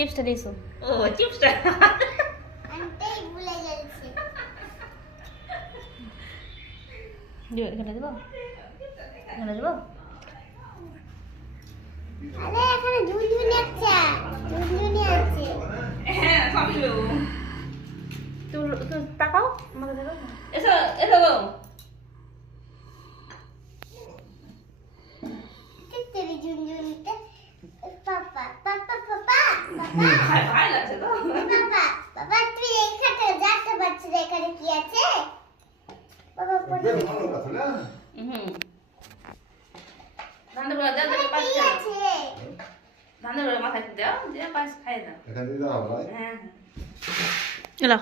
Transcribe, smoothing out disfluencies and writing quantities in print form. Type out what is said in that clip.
চিপসটা দিয়েছো। ও চিপসটা আনতেই ভুলে গেছি। দিও, এখানে দেবো, এখানে দেবো। আরে এখানে ঝুনঝুনি আছে, ঝুনঝুনি আছে। হ্যাঁ সবই দেবো। তুমি তাকাও, আমাকে দেখো। এসো এসো তেরি ঝুনঝুনিতে পাপা পাপা পাপা ভাই লাগছে তো পাপা বাবা তুই এখানে যাতে পারছিস এখানে কি আছে বাবা পড়ে ভালো কথা না ধান্দা বড় দাও কি পাঁচ আছে ধান্দা বড় মাথায় দাও যে পাঁচ খাই দাও এখানে দাও ভাই হ্যাঁ এলাও।